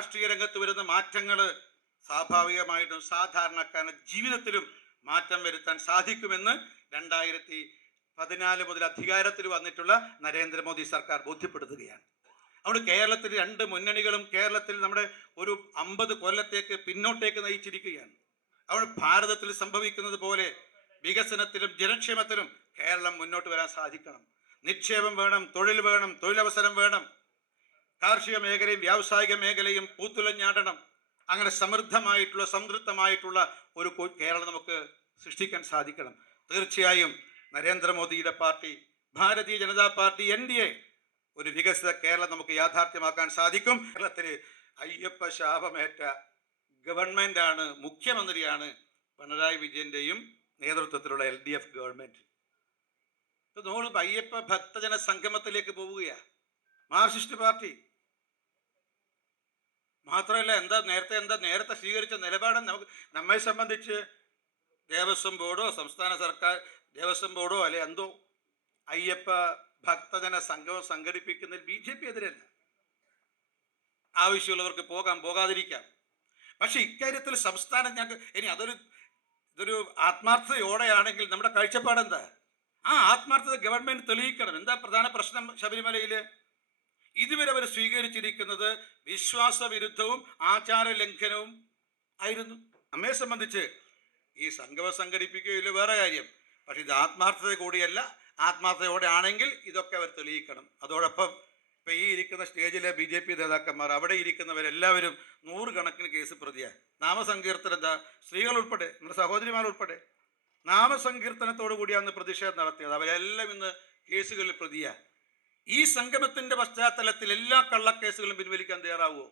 രാഷ്ട്രീയ രംഗത്ത് വരുന്ന മാറ്റങ്ങൾ സ്വാഭാവികമായിട്ടും സാധാരണക്കാരൻ ജീവിതത്തിലും മാറ്റം വരുത്താൻ സാധിക്കുമെന്ന് രണ്ടായിരത്തി പതിനാല് മുതൽ അധികാരത്തിൽ വന്നിട്ടുള്ള നരേന്ദ്രമോദി സർക്കാർ ബോധ്യപ്പെടുത്തുകയാണ്. അവിടെ കേരളത്തിൽ രണ്ട് മുന്നണികളും കേരളത്തിൽ നമ്മുടെ ഒരു അമ്പത് കൊല്ലത്തേക്ക് പിന്നോട്ടേക്ക് നയിച്ചിരിക്കുകയാണ്. അവിടെ ഭാരതത്തിൽ സംഭവിക്കുന്നത് പോലെ വികസനത്തിലും ജനക്ഷേമത്തിലും കേരളം മുന്നോട്ട് വരാൻ സാധിക്കണം. നിക്ഷേപം വേണം തൊഴിൽ വേണം തൊഴിലവസരം വേണം. കാർഷിക മേഖലയും വ്യാവസായിക മേഖലയും പൂത്തുലഞ്ഞാടണം. അങ്ങനെ സമൃദ്ധമായിട്ടുള്ള സംതൃപ്തമായിട്ടുള്ള ഒരു കേരളം നമുക്ക് സൃഷ്ടിക്കാൻ സാധിക്കണം. തീർച്ചയായും നരേന്ദ്രമോദിയുടെ party Bharatiya Janata party N D A ഒരു വികസിത കേരളം നമുക്ക് യാഥാർത്ഥ്യമാക്കാൻ സാധിക്കും. കേരളത്തിൽ അയ്യപ്പ ശാപമേറ്റ ഗവൺമെന്റാണ് മുഖ്യമന്ത്രിയാണ് പിണറായി വിജയന്റെയും നേതൃത്വത്തിലുള്ള എൽ ഡി എഫ് ഗവൺമെന്റ്. ഇപ്പോൾ നമ്മൾ അയ്യപ്പ ഭക്തജന സംഗമത്തിലേക്ക് പോവുകയാണ് മാർക്സിസ്റ്റ് പാർട്ടി മാത്രമല്ല എന്താ നേരത്തെ എന്താ നേരത്തെ സ്വീകരിച്ച നിലപാട് നമുക്ക് നമ്മെ സംബന്ധിച്ച് ദേവസ്വം ബോർഡോ സംസ്ഥാന സർക്കാർ ദേവസ്വം ബോർഡോ അല്ലെ എന്തോ അയ്യപ്പ ഭക്തജന സംഘവും സംഘടിപ്പിക്കുന്നതിൽ ബി ജെ പി എതിരല്ല. ആവശ്യമുള്ളവർക്ക് പോകാം പോകാതിരിക്കാം. പക്ഷെ ഇക്കാര്യത്തിൽ സംസ്ഥാനം ഞങ്ങൾക്ക് ഇനി അതൊരു ഇതൊരു ആത്മാർത്ഥതയോടെയാണെങ്കിൽ നമ്മുടെ കാഴ്ചപ്പാടെന്താ ആ ആത്മാർത്ഥത ഗവൺമെന്റ് തെളിയിക്കണം. എന്താ പ്രധാന പ്രശ്നം ശബരിമലയിൽ ഇതുവരെ അവർ സ്വീകരിച്ചിരിക്കുന്നത് ആചാര ലംഘനവും ആയിരുന്നു. നമ്മെ സംബന്ധിച്ച് ഈ സംഗമം സംഘടിപ്പിക്കുകയില്ല വേറെ കാര്യം. പക്ഷെ ഇത് ആത്മാർത്ഥത കൂടിയല്ല. ആത്മാർത്ഥതയോടെ ആണെങ്കിൽ ഇതൊക്കെ അവർ തെളിയിക്കണം. അതോടൊപ്പം ഇപ്പം ഈ ഇരിക്കുന്ന സ്റ്റേജിലെ ബി ജെ പി നേതാക്കന്മാർ അവിടെ ഇരിക്കുന്നവരെല്ലാവരും നൂറുകണക്കിന് കേസ് പ്രതിയാണ് നാമസങ്കീർത്തനം എന്താ? സ്ത്രീകൾ ഉൾപ്പെടെ നമ്മുടെ സഹോദരിമാർ ഉൾപ്പെടെ. നാമസങ്കീർത്തനത്തോടു കൂടിയാണ് പ്രതിഷേധം നടത്തിയത്. അവരെല്ലാം ഇന്ന് കേസുകളിൽ പ്രതിയാണ് ഈ സംഗമത്തിന്റെ പശ്ചാത്തലത്തിൽ എല്ലാ കള്ളക്കേസുകളും പിൻവലിക്കാൻ തയ്യാറാവുമോ